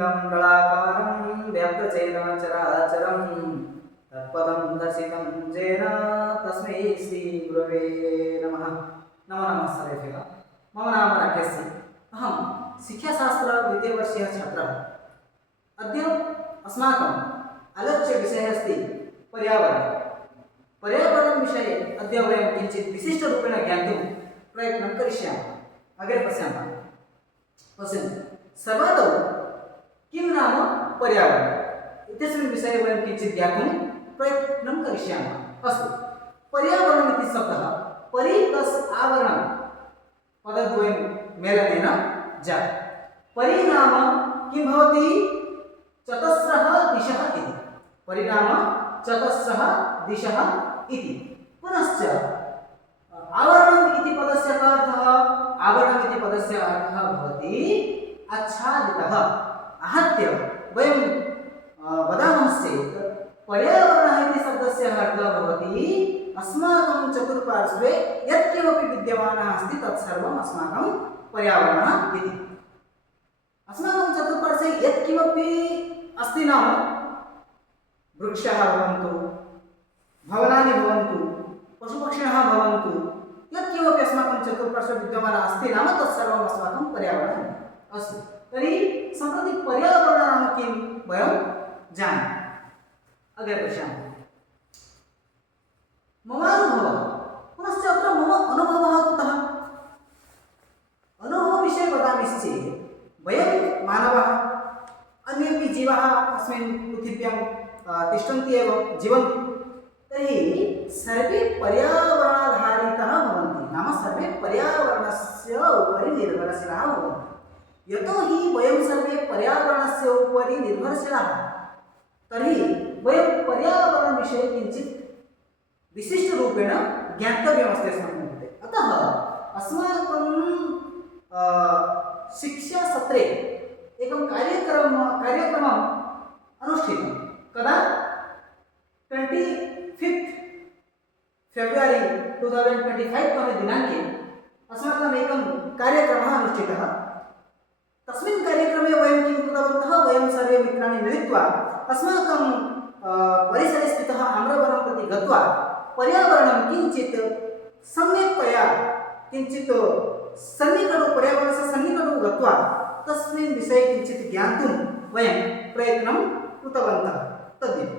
मंडलाकारं व्याप्तचेतन चराचरं तत्पदं दर्शितं येन तस्मै श्री गुरवे नमः। नमो नमः सर्वेभ्यः। मम नाम राकेश। अहं शिक्षाशास्त्र द्वितीयवर्षीयः छात्रः। अद्य अस्माकम् आलोच्यविषयः अस्ति पर्यावरणं। पर्यावरणविषये अद्य वयं किञ्चित् विशिष्टरूपेण ज्ञातुं प्रयत्नं करिष्यामः। अग्रे पश्यामः। पश्यन्तु, सर्वादौ किं नाम पर्यावरणम् इत्यस्मिन् विषये वयं किञ्चित् ज्ञातुं प्रयत्नं करिष्यामः। अस्तु, पर्यावरणम् इति शब्दः परि प्लस् आवरणं पदद्वयं मेलनेन जातं। परि नाम किं भवति? चतस्रः दिशः इति। परि नाम चतस्रः दिशः इति। पुनश्च आवरणम् इति पदस्य अर्थः, आवरणम् इति पदस्य अर्थः भवति आच्छादितः। आहत्य वयं वदामश्चेत् पर्यावरणः इति शब्दस्य अर्थः भवति अस्माकं चतुर्पार्श्वे यत्किमपि विद्यमानः अस्ति तत्सर्वम् अस्माकं पर्यावरणः इति। अस्माकं चतुर्पार्श्वे यत्किमपि अस्ति नाम वृक्षाः भवन्तु, भवनानि भवन्तु, पशुपक्षिणः भवन्तु, यत्किमपि अस्माकं चतुर्पार्श्वे विद्यमानः अस्ति नाम तत्सर्वम् अस्माकं पर्यावरणम् अस्ति। तर्हि सम्प्रति पर्यावरणं नाम किं वयं जानीमः। अग्रे पश्यामः। मम अनुभवः, पुनश्च अत्र मम अनुभवः कुतः? अनुभवविषये वदामि चेत् वयं मानवाः, अन्येपि जीवाः अस्मिन् पृथिव्यां तिष्ठन्ति एव, जीवन्ति। तर्हि सर्वे पर्यावरणाधारिताः भवन्ति, नाम सर्वे पर्यावरणस्य उपरि निर्भरशीलाः भवन्ति। यतोहि वयं सर्वे पर्यावरणस्य उपरि निर्भरशीलाः, तर्हि वयं पर्यावरणविषये किञ्चित् विशिष्टरूपेण ज्ञातव्यमस्ति अस्माकं कृते। अतः अस्माकं शिक्षासत्रे एकं कार्यक्रमम् अनुष्ठितं। कदा? 25 फेब्रुवरी 2025 तमे दिनाङ्के अस्माकम् एकं कार्यक्रमः अनुष्ठितः। तस्मिन् कार्यक्रमे वयं किं कृतवन्तः? वयं सर्वे मित्राणि मिलित्वा अस्माकं परिसरे स्थितः आम्रवनं प्रति गत्वा पर्यावरणं किञ्चित् सम्यक्तया, किञ्चित् सन्निकटु, पर्यावरणस्य सन्निकटु गत्वा तस्मिन् विषये किञ्चित् ज्ञातुं वयं प्रयत्नं कृतवन्तः तद्दिने।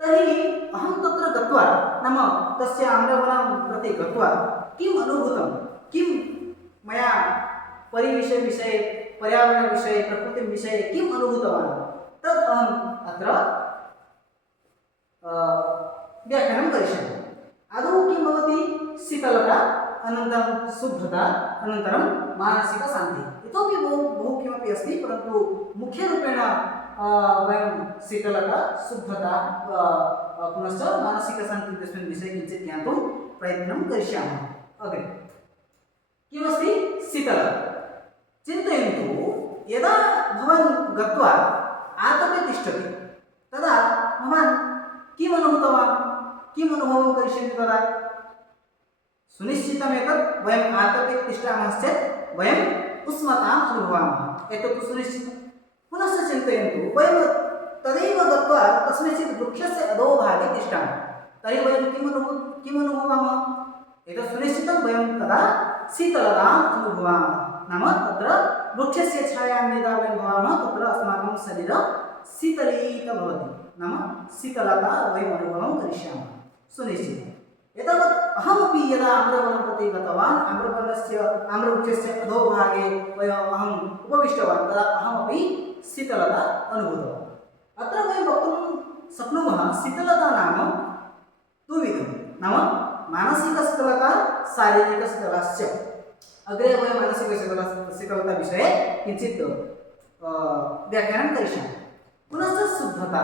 तर्हि अहं तत्र गत्वा, नाम तस्य आम्रवनं प्रति गत्वा किम् अनुभूतं, किं मया परिवेशविषये, पर्यावरणविषये, प्रकृतिविषये किम् अनुभूतवान्, तत् अहम् अत्र व्याख्यानं करिष्यामि। आदौ किं भवति? शीतलता, अनन्तरं शुद्धता, अनन्तरं मानसिकशान्तिः। इतोपि बहु किमपि अस्ति, परन्तु मुख्यरूपेण वयं शीतलता, शुद्धता, पुनश्च मानसिकशान्तिः इत्यस्मिन् विषये किञ्चित् ज्ञातुं प्रयत्नं करिष्यामः। अग्रे किमस्ति? शीतलता। चिन्तयन्तु, यदा भवान् गत्वा आतपे तिष्ठति तदा भवान् किम् अनुभूतवान्, किम् अनुभवं करिष्यति तदा? सुनिश्चितमेतत्, वयम् आतपे तिष्ठामश्चेत् वयम् उष्णताम् अनुभवामः, एतत्तु सुनिश्चितम्। पुनश्च चिन्तयन्तु, वयं तदैव गत्वा कस्मिंश्चित् वृक्षस्य अधोभागे तिष्ठामः, तर्हि वयं किम् अनुभवामः? एतत् सुनिश्चितं, वयं तदा शीतलताम् अनुभवामः। नाम तत्र वृक्षस्य छायां यदा वयं भवामः तत्र अस्माकं शरीरं शीतलीतं भवति, नाम शीतलता वयम् अनुभवं करिष्यामः सुनिश्चितम्। एतावत् अहमपि यदा आम्रवनं प्रति गतवान्, आम्रवृक्षस्य अधोभागे अहम् उपविष्टवान्, तदा अहमपि शीतलता अनुभूतवान्। अत्र वयं वक्तुं शक्नुमः, शीतलता नाम द्विविधं, नाम मानसिकशीतलता, शारीरिकशीतलाश्च। अग्रे वयं मानसिकशीतलता विषये किञ्चित् व्याख्यानं करिष्यामः। पुनश्च शुद्धता।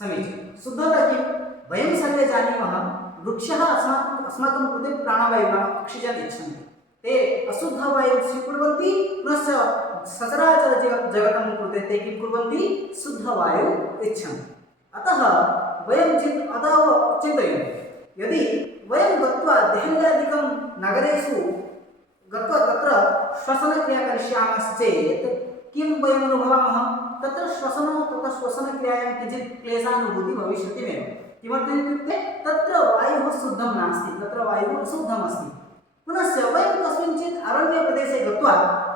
समीचीनं। शुद्धता किं? वयं सर्वे जानीमः, वृक्षः अस्माकं कृते प्राणवायुः, नाम आक्सिजन् यच्छन्ति। ते अशुद्धवायुं स्वीकुर्वन्ति, पुनश्च सचराचरजगतं कृते ते किं कुर्वन्ति? शुद्धवायुं यच्छन्ति। अतः वयं चिन्तयामः, यदि वयं गत्वा देहल्यादिकं नगरेषु गत्वा तत्र श्वसनक्रिया करिष्यामश्चेत् किं वयम् अनुभवामः तत्र श्वसनक्रियायां किञ्चित् क्लेशानुभूतिः भविष्यतिमेव। किमर्थम् इत्युक्ते तत्र वायुः शुद्धं नास्ति, तत्र वायुः अशुद्धम् अस्ति। पुनश्च वयं कस्मिंश्चित् अरण्यप्रदेशे गत्वा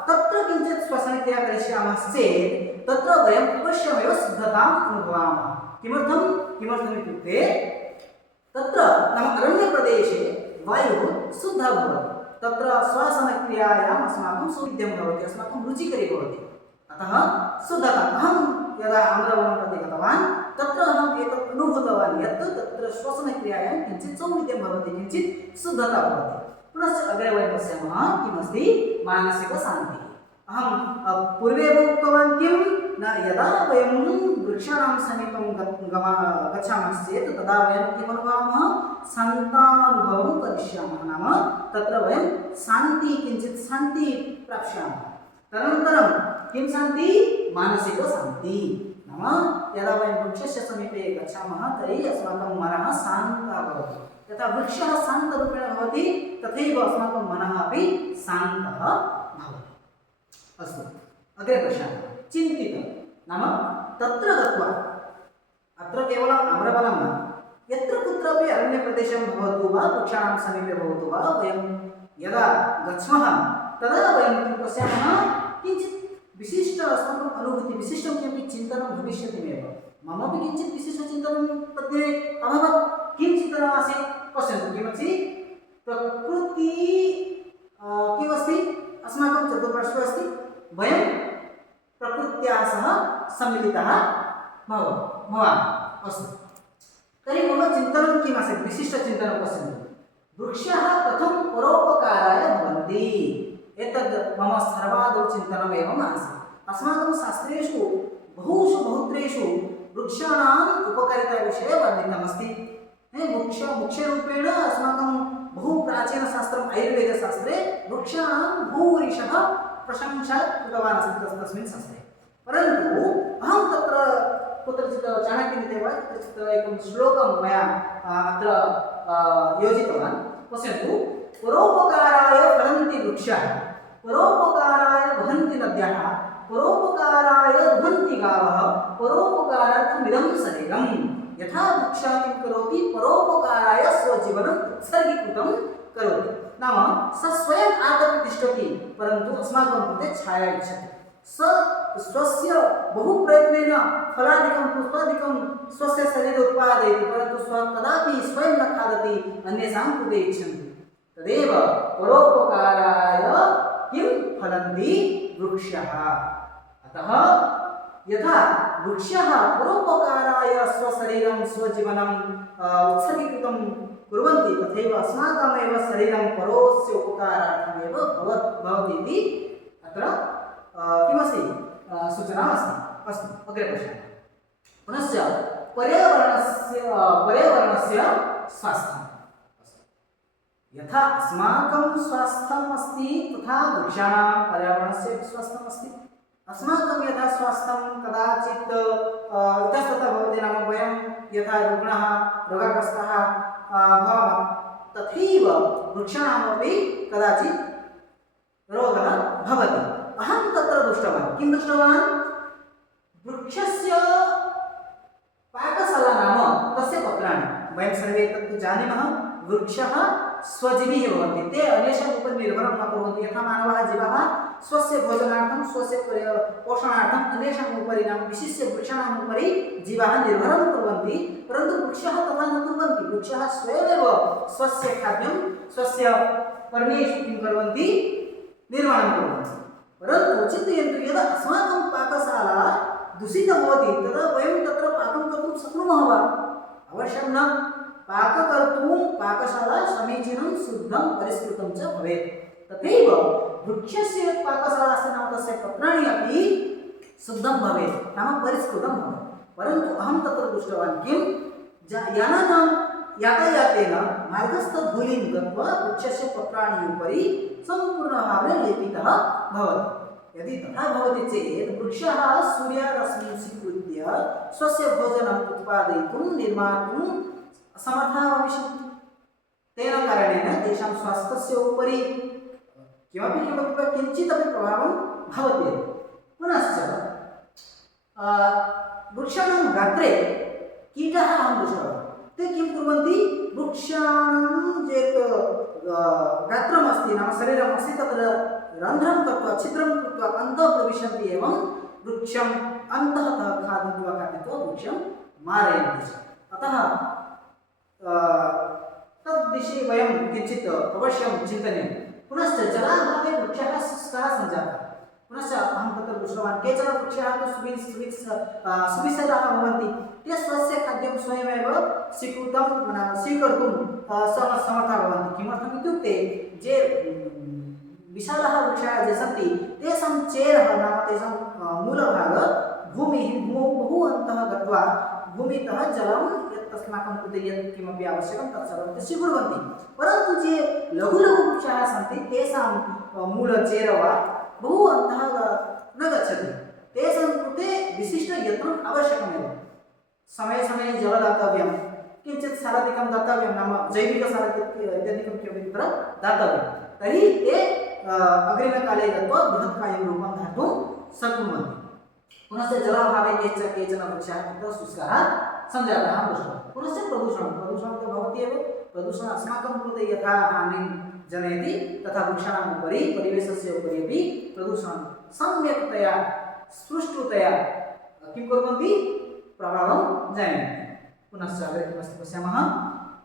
तत्र किञ्चित् श्वसनक्रिया करिष्यामश्चेत् तत्र वयम् अवश्यमेव शुद्धताम् अनुभवामः। किमर्थमित्युक्ते तत्र नाम अरण्यप्रदेशे वायुः शुद्धः भवति, तत्र श्वसनक्रियायाम् अस्माकं सौविध्यं भवति, अस्माकं रुचिकरी भवति। अतः शुद्धता अहं यदा आम्रवनं प्रति गतवान् तत्र अहम् एतत् अनुभूतवान् यत् तत्र श्वसनक्रियायां किञ्चित् सौविध्यं भवति, किञ्चित् शुद्धता भवति। पुनश्च अग्रे वयं पश्यामः किमस्ति मानसिकशान्तिः। अहं पूर्वे एव उक्तवान् किं न यदा वयं वृक्षाणां समीपं गच्छामश्चेत् तदा वयं किम् अनुभवामः शान्तानुभवं करिष्यामः, नाम तत्र वयं किञ्चित् शान्तिः प्राप्स्यामः। तदनन्तरं किं शान्ति मानसिकशान्ति, नाम यदा वयं वृक्षस्य समीपे गच्छामः तर्हि अस्माकं मनः शान्तः भवति। यथा वृक्षः शान्तरूपेण भवति तथैव अस्माकं मनः अपि शान्तः भवति। अस्तु अग्रे पश्यामः चिन्तितं, नाम तत्र गत्वा अत्र केवलम् आम्रवनं न, यत्र कुत्रापि अरण्यप्रदेशं भवतु वा वृक्षाणां समीपे भवतु वा वयं यदा गच्छामः तदा वयं किं पश्यामः किञ्चित् विशिष्ट अस्माकम् अनुभूतिः विशिष्टं किमपि चिन्तनं भविष्यतिमेव। ममापि किञ्चित् विशिष्टचिन्तनं मध्ये अभवत्। किं चिन्तनमासीत् पश्यन्तु किमस्ति प्रकृति किमस्ति अस्माकं चतुर्पार्श्वे अस्ति, वयं प्रकृत्या सह सम्मिलिताः भवामः। अस्तु तर्हि मम चिन्तनं किम् आसीत् विशिष्टचिन्तनं पश्यन्तु वृक्षाः कथं परोपकाराय भवन्ति, एतद् मम सर्वादौ चिन्तनमेवम् आसीत्। अस्माकं शास्त्रेषु बहुत्रेषु वृक्षाणाम् उपकारिताविषये वर्णितमस्ति। मुख्यरूपेण अस्माकं बहु प्राचीनशास्त्रम् आयुर्वेदशास्त्रे वृक्षाणां भूरिशः प्रशंसा कृतवान् अस्ति तस्मिन् शास्त्रे। परन्तु अहं तत्र कुत्रचित् चाणक्यनीते वा कुत्रचित् एकं श्लोकं मया अत्र योजितवान्। पश्यन्तु परोपकाराय फलन्ति वृक्षाः, परोपकाराय वहन्ति नद्यः, परोपकाराय दुहन्ति गावः, परोपकारार्थमिदं शरीरम्। यथा वृक्षः किं करोति परोपकाराय स्वजीवनम् उत्सर्गीकृतं करोति, नाम स स्वयम् आतपे तिष्ठति परन्तु अस्माकं कृते छाया इच्छति। स स्वस्य बहुप्रयत्नेन फलादिकं पुष्पादिकं स्वस्य शरीरे उत्पादयति परन्तु सः कदापि स्वयं न खादति, अन्येषां कृते इच्छन्ति। तदेव परोपकाराय किं फलन्ति वृक्षाः। अतः यथा वृक्षाः परोपकाराय स्वशरीरं स्वजीवनं उत्सर्गीकृतं कुर्वन्ति तथैव अस्माकमेव शरीरं परोस्य उपकारार्थमेव भवति इति अत्र किमस्ति सूचना अस्ति। अस्तु अग्रे पश्यामः। पुनश्च पर्यावरणस्य स्वास्थ्यं, यथा अस्माकं स्वास्थ्यम् अस्ति तथा वृक्षाणां पर्यावरणस्य स्वास्थ्यम् अस्ति। अस्माकं यथा स्वास्थ्यं कदाचित् इतस्ततः भवति, नाम वयं यथा रोगग्रस्तः भवामः तथैव वृक्षाणामपि कदाचित् रोगः भवति। अहं तत्र दृष्टवान्, किं दृष्टवान् वृक्षस्य पाकशाला नाम तस्य पत्राणि, वयं सर्वे तत्तु जानीमः वृक्षः स्वजीवी भवन्ति, ते अन्येषाम् उपरि निर्भरं न कुर्वन्ति। यथा मानवाः जीवाः स्वस्य भोजनार्थं स्वस्य पोषणार्थम् अन्येषाम् उपरि नाम विशिष्य वृक्षाणाम् उपरि जीवाः निर्भरं कुर्वन्ति, परन्तु वृक्षाः तथा न कुर्वन्ति। वृक्षाः स्वयमेव स्वस्य खाद्यं स्वस्य पर्णेषु किं कुर्वन्ति निर्माणं कुर्वन्ति। परन्तु चिन्तयन्तु यदा अस्माकं पाकशाला दूषिता भवति तदा वयं तत्र पाकं कर्तुं शक्नुमः वा? अवश्यं न। पाककर्तुं पाकशाला समीचीनं शुद्धं परिष्कृतं च भवेत्। तथैव वृक्षस्य पाकशाला अस्ति नाम तस्य पत्राणि अपि शुद्धं भवेत्, नाम परिष्कृतं भवेत्। परन्तु अहं तत्र दृष्टवान् किं यातायातेन मार्गस्थधूलिं गत्वा वृक्षस्य पत्राणि उपरि सम्पूर्णभावेन लेपितः भवति। यदि तथा भवति चेत् वृक्षाः सूर्यरश्मिं स्वीकृत्य स्वस्य भोजनम् उत्पादयितुं निर्मातुं असमर्थाः भविष्यन्ति। तेन कारणेन तेषां स्वास्थ्यस्य उपरि किञ्चिदपि प्रभावं भवति। पुनश्च पुनश्च वृक्षाणां गात्रे कीटाः अहं दृष्टवान्। ते किं कुर्वन्ति, वृक्षाणां यत् गात्रमस्ति नाम शरीरमस्ति तत्र रन्ध्रं कृत्वा छिद्रं कृत्वा अन्तः प्रविशन्ति एवं वृक्षम् अन्तःतः खादित्वा वृक्षं मारयन्ति च। अतः तद्विषये वयं किञ्चित् अवश्यं चिन्तनीयं। पुनश्च जलाभावे वृक्षः शुष्कः सञ्जातः। पुनश्च अहं तत्र दृष्टवान् केचन वृक्षाः तु सुविशदाः भवन्ति। ते स्वस्य खाद्यं स्वयमेव स्वीकर्तुं समर्थाः भवन्ति। किमर्थम् इत्युक्ते ये विशालाः वृक्षाः ये सन्ति तेषां चेरः नाम तेषां मूलभागः भूमौ बहु अन्तः गत्वा भूमितः जलं यत् अस्माकं कृते यत् किमपि आवश्यकं तत् सर्वं ते स्वीकुर्वन्ति। परन्तु ये लघु लघु वृक्षाः सन्ति तेषां मूलचेर वा बहु अन्तः न गच्छति। तेषां कृते विशिष्टयत्नम् आवश्यकमेव। समये समये जलं दातव्यं, किञ्चित् सारादिकं दातव्यं नाम जैविकसार इत्यादिकं किमपि तत्र दातव्यं। तर्हि ते अग्रिमकाले गत्वा बृहत्कायं रूपं धातुं शक्नुवन्ति। पुनश्च जलाभावे केचन वृक्षाः तत्र शुष्काः सञ्जाताः दृष्टवान्। पुनश्च प्रदूषणं तु भवति एव। प्रदूषणम् अस्माकं कृते यथा हानिं जनयति तथा वृक्षाणाम् उपरि परिवेशस्य उपरि अपि प्रदूषणं सम्यक्तया स्पृष्टतया किं कुर्वन्ति, प्रभावं जनयन्ति। पुनश्च अग्रे किमस्ति पश्यामः।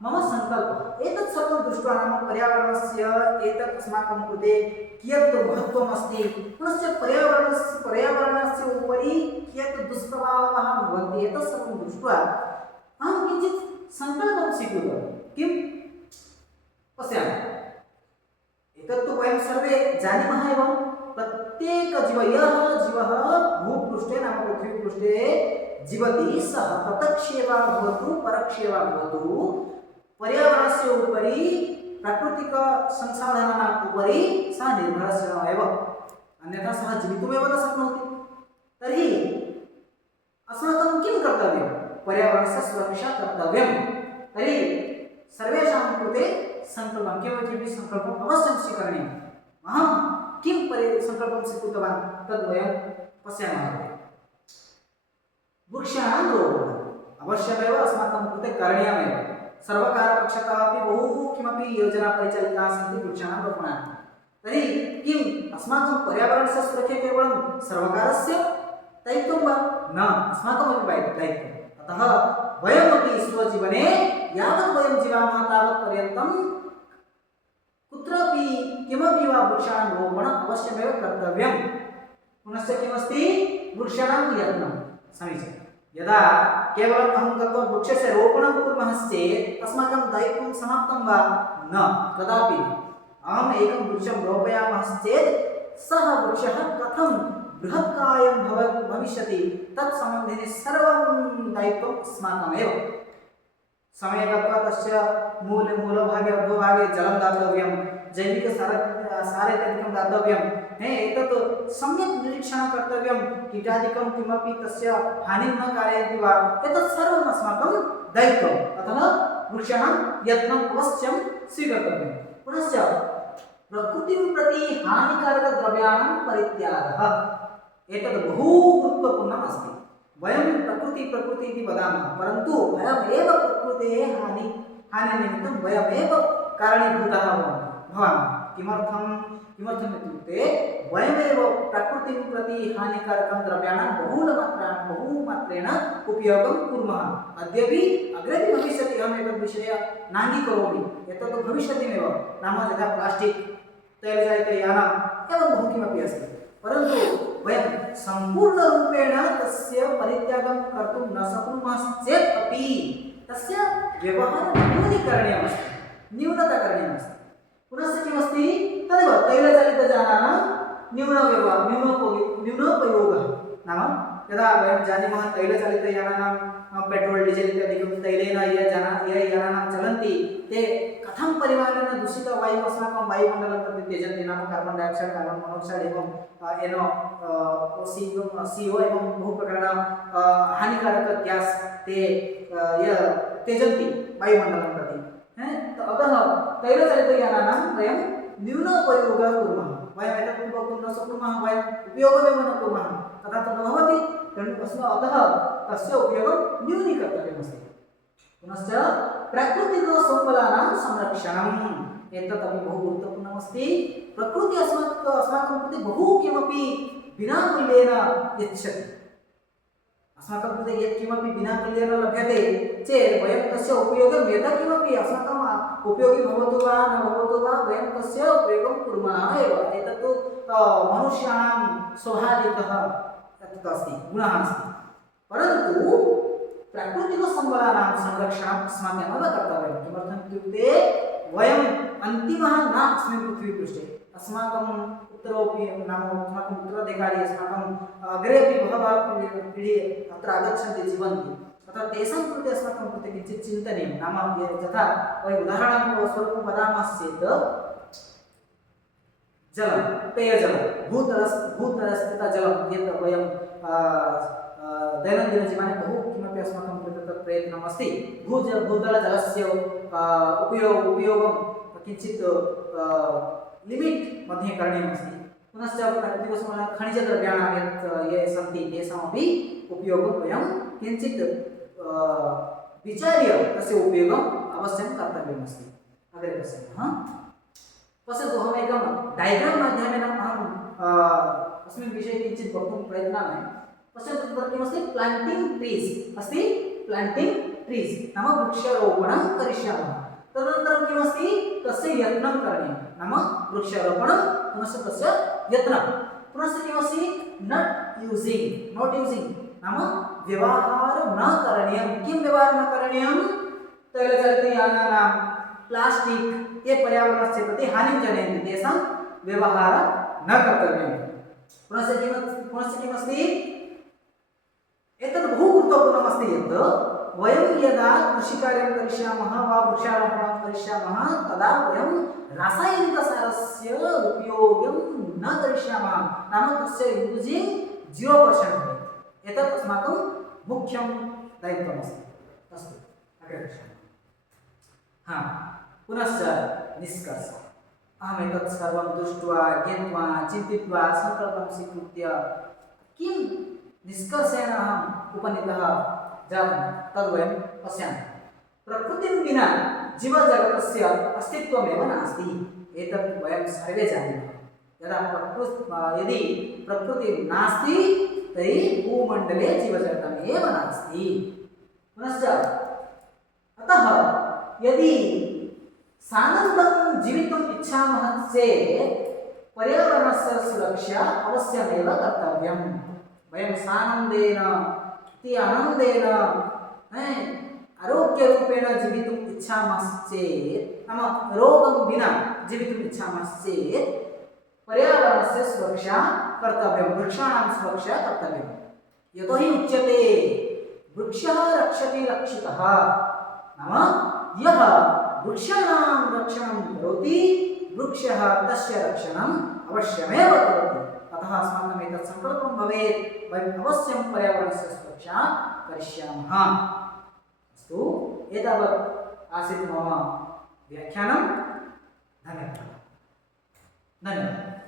मम सङ्कल्पः एतत् सर्वं दृष्ट्वा नाम पर्यावरणस्य एतत् अस्माकं कृते कियत् महत्त्वम् अस्ति, पुनश्च पर्यावरणस्य उपरि कियत् दुष्प्रभावः भवन्ति, एतत् सर्वं दृष्ट्वा अहं किञ्चित् सङ्कल्पं स्वीकृतवान्। किं पश्यामः, एतत्तु वयं सर्वे जानीमः एव। प्रत्येकजीवः यः जीवः भूपृष्ठे नाम पृथ्वीपृष्ठे जीवति सः प्रत्यक्षे वा भवतु परोक्षे वा भवतु पर्यावरणस्य उपरि प्राकृतिकसंसाधनानाम् उपरि सः निर्भरः एव, अन्यथा सः जीवितुमेव न शक्नोति। तर्हि अस्माकं किं कर्तव्यं, पर्यावरणस्य सुरक्षा कर्तव्यं। तर्हि सर्वेषां कृते सङ्कल्पं किमपि सङ्कल्पम् अवश्यं स्वीकरणीयम्। अहं किं सङ्कल्पं स्वीकृतवान् तद् वयं पश्यामः। वृक्षाणां रोपणम् अवश्यमेव अस्माकं कृते करणीयमेव। सर्वकारपक्षतः अपि बहु किमपि योजना परिचालिताः सन्ति वृक्षाणां रोपणार्थं। तर्हि किम् अस्माकं पर्यावरणस्य सुरक्षा केवलं सर्वकारस्य दायित्वं वा न, अस्माकमपि दायित्वम्। अतः वयमपि स्वजीवने यावत् वयं जीवामः तावत् पर्यन्तं कुत्रापि किमपि वा वृक्षाणां रोपणम् अवश्यमेव कर्तव्यं। पुनश्च किमस्ति, वृक्षाणां यत्नं समीचीनं। यदा केवलम् अहं गत्वा वृक्षस्य रोपणं कुर्मः चेत् अस्माकं दायित्वं समाप्तं वा न, कदापि। अहम् एकं वृक्षं रोपयामः चेत् सः वृक्षः कथं बृहत्कायं भविष्यति तत् सम्बन्धिनी सर्वं दायित्वम् अस्माकमेव। समये गत्वा तस्य मूलभागे अधोभागे जलं दातव्यं, जैविकसार इत्यादिकं दातव्यं। एतत् सम्यक् निरीक्षणं कर्तव्यं, कीटादिकं किमपि तस्य हानिं न कारयन्ति वा, एतत् सर्वम् अस्माकं दायित्वम्। अतः वृक्षाणां यत्नम् अवश्यं स्वीकर्तव्यं। पुनश्च प्रकृतिं प्रति हानिकारकद्रव्याणां परित्यागः एतद् बहु गुरुत्वपूर्णम् अस्ति। वयं प्रकृति इति वदामः, परन्तु वयमेव प्रकृतेः हानिनिमित्तं वयमेव कारणीभूताः भवामः। किमर्थम् इत्युक्ते वयमेव प्रकृतिं प्रति हानिकारकं द्रव्याणां बहुमात्रेण उपयोगं कुर्मः। अद्यपि अग्रेपि भविष्यति, अहम् एतद् विषये नाङ्गीकरोमि, एतत् भविष्यतिमेव। नाम यथा प्लास्टिक्, तैलचालितयानम् एवं बहु किमपि अस्ति, परन्तु वयं सम्पूर्णरूपेण तस्य परित्यागं कर्तुं न शक्नुमः चेत् अपि तस्य व्यवहारं न्यूनता करणीयमस्ति। पुनश्च किमस्ति, तदेव तैलचालितयानानां न्यूनोपयोगः। नाम यदा वयं जानीमः तैलचालितयानानां पेट्रोल् डीजेल् इत्यादिकं तैलेन ये यानानां चलन्ति ते कथं परिमाणेन दूषितवायुः अस्माकं वायुमण्डलं प्रति त्यजन्ति। नाम कार्बन् डैऑक्साइड्, कार्बन् मोनोक्साइड् एवं CO एवं बहु प्रकार हानिकारक ग्यास् ते त्यजन्ति वायुमण्डलं प्रति। अतः तैलचालितयानानां वयं न्यूनोपयोगः कुर्मः। वयम् एतत् वक्तुं न शक्नुमः, वयम् उपयोगमेव न कुर्मः। तथा अतः तस्य उपयोगं न्यूनीकर्तव्यमस्ति। पुनश्च प्राकृतिकसम्पदानां संरक्षणम् एतदपि बहु गुरुत्वपूर्णमस्ति। प्रकृतिः अस्माकं कृते बहु किमपि विना मूल्येन यच्छति। अस्माकं कृते यत् किमपि विना मूल्येन लभ्यते चेत् वयं तस्य उपयोगं यदा किमपि अस्माकम् उपयोगी भवतु वा न भवतु वा वयं तस्य उपयोगं कुर्मः एव। एतत्तु मनुष्याणां स्वाभाविकः अस्ति, गुणः अस्ति। परन्तु प्राकृतिकसम्पदानां संरक्षणम् अस्माकमेव कर्तव्यं। किमर्थम् इत्युक्ते वयम् अन्तिमः न अस्मिन् पृथ्वीपृष्ठे। अस्माकम् उत्तरोपि नाम अस्माकम् उत्तराधिकारी अस्माकम् अग्रे अपि बहवः पीढिः अत्र आगच्छन्ति जीवन्ति। अतः तेषां कृते अस्माकं कृते किञ्चित् चिन्तनीयं। नाम यथा वयम् उदाहरणस्वरूपं वदामश्चेत् जलं, पेयजलं, भूतलस्थितजलं यत् वयं दैनन्दिनजीवने बहु किमपि अस्माकं कृते तत् प्रयत्नम् अस्ति। भूतलजलस्य उपयोगं किञ्चित् लिमिट् मध्ये करणीयमस्ति। पुनश्च प्राकृतिकसम्पदानां खनिजद्रव्याणां ये सन्ति तेषामपि उपयोगं वयं किञ्चित् विचार्य तस्य उपयोगम् अवश्यं कर्तव्यमस्ति। अग्रे पश्यामः। पश्यतु अहमेकं डैग्राम् माध्यमेन अस्मिन् विषये किञ्चित् वक्तुं प्रयत्नामि। पश्यतु तत्र किमस्ति प्लान्टिङ्ग् ट्रीस् अस्ति। प्लान्टिङ्ग् ट्रीस् नाम वृक्षारोपणं करिष्यामः। तदनन्तरं किमस्ति तस्य यत्नं करणीयं। नाम वृक्षारोपणं पुनश्च तस्य यत्नं। पुनश्च किमस्ति नॉट यूजिंग नाम व्यवहारं न करणीयं। किं व्यवहारं न करणीयं? तैलचालितयानानां प्लास्टिक् ये पर्यावरणस्य प्रति हानिं जनयन्ति तेषां व्यवहारं न कर्तव्यं। पुनश्च किमस्ति एतद् बहु गुरुत्वपूर्णमस्ति यत् वयं यदा कृषिकार्यं करिष्यामः वा वृक्षारोपणं करिष्यामः तदा वयं रासायनिकसारस्य उपयोगं न करिष्यामः। नाम तस्य यूजिंग 0% भवेत्। एतत् अस्माकं मुख्यं दायित्वमस्ति। अस्तु अग्रे पश्यामः। पुनश्च निष्कर्षः। अहम् एतत् सर्वं दृष्ट्वा ज्ञात्वा चिन्तित्वा सङ्कल्पं स्वीकृत्य किं निष्कर्षेण अहम् उपनीतः जातं तद् वयं पश्यामः। प्रकृतिं विना जीवजगतस्य अस्तित्वमेव नास्ति। एतत् वयं सर्वे जानीमः। यदि प्रकृतिः नास्ति तर्हि भूमण्डले जीवजगतमेव नास्ति। पुनश्च अतः यदि सानन्दं जीवितुम् इच्छामः चेत् पर्यावरणस्य सुरक्षा अवश्यमेव कर्तव्यम्। वयं सानन्देन अति आनन्देन आरोग्यरूपेण जीवितुम् इच्छामश्चेत् नाम रोगं विना जीवितुम् इच्छामश्चेत् पर्यावरणस्य सुरक्षा कर्तव्यं। वृक्षाणां सुरक्षा कर्तव्यं। यतोहि उच्यते वृक्षः रक्षति रक्षितः। नाम यः वृक्षाणां रक्षणं करोति वृक्षः तस्य रक्षणम् अवश्यमेव करोति। अतः अस्माकम् एतत् सङ्कल्पं भवेत् वयम् अवश्यं पर्यावरणस्य सुरक्षा करिष्यामः। अस्तु एतावत् आसीत् मम व्याख्यानं। धन्यवादः।